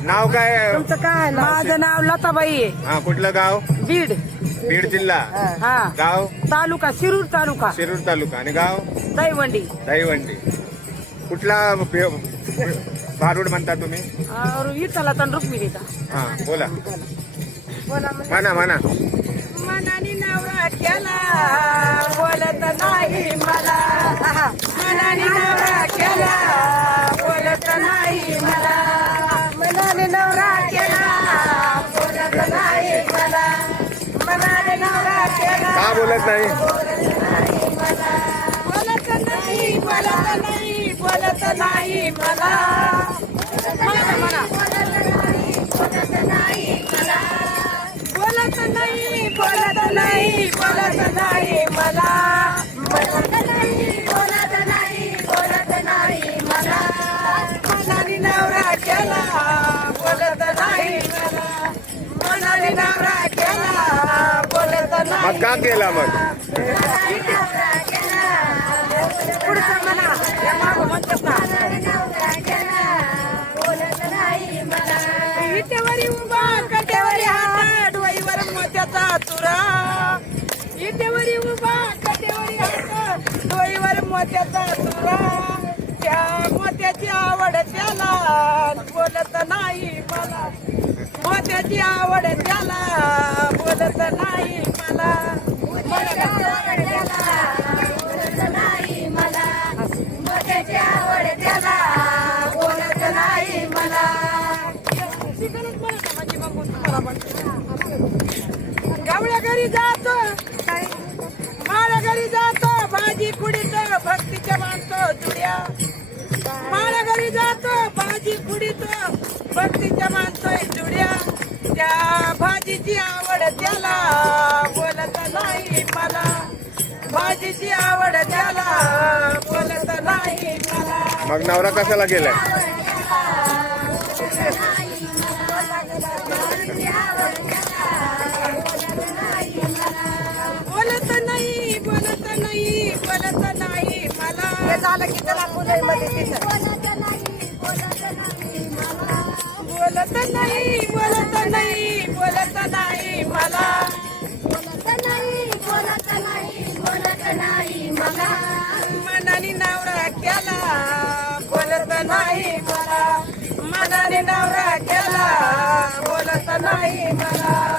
नाव काय तुमचं काय माझं नाव लताबाई आहे. हा कुठलं गाव? बीड. बीड जिल्हा. हा. गाव? तालुका शिरूर तालुका. शिरूर तालुका. आणि गाव? दहीवंडी. दहीवंडी. कुठला भारूड म्हणता तुम्ही? और विठ्ठला तन रुक्मिणीचा. हा बोला. बोला म्हणजे- म्हणा म्हणा. मनाने नवरा केला बोलत नाही मला. मनाने नवरा केला. का बोलत नाही. बोलत नाही बोलत नाही बोलत नाही मला. बोलत का केला मग? इटेवरी उभा कट्यावरी हात डोईवर मोत्याचा तुरा. इटेवरी उभा कट्यावरी हात डोईवर मोत्याचा तुरा. त्या मोत्याची आवड त्याला बोलत नाही मला. मोत्याची आवड त्याला बोलत नाही मला बोलत नाही मला गवळ्या घरी जातो माळ्या घरी जातो भाजी कुडीतो भक्तीच्या मानतो जुड्या माळ्या घरी जातो भाजी कुडीतो भक्तीच्या मानतोय जुड्या. त्या भाजीची आवड त्याला. भाजीची आवड त्याला? बोलत नाही मला. मग नवरा कशाला गेलाय? बोलत नाही बोलत नाही बोलत नाही मला. हे झालं की त्याला मुलांमध्ये बोलत नाही बोलत नाही बोलत नाही मला. नाही मला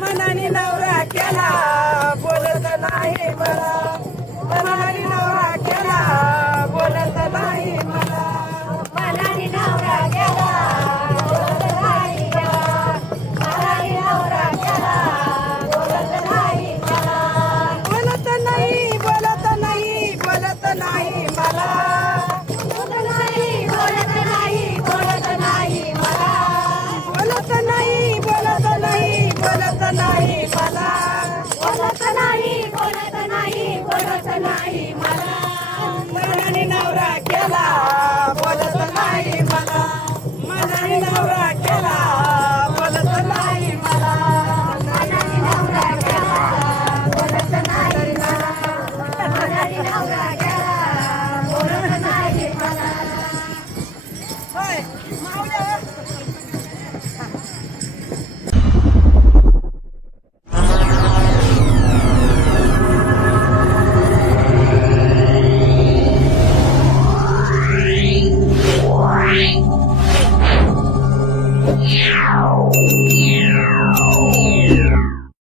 मनाने नवरा केला बोलत नाही मला. नवरा केला बोलत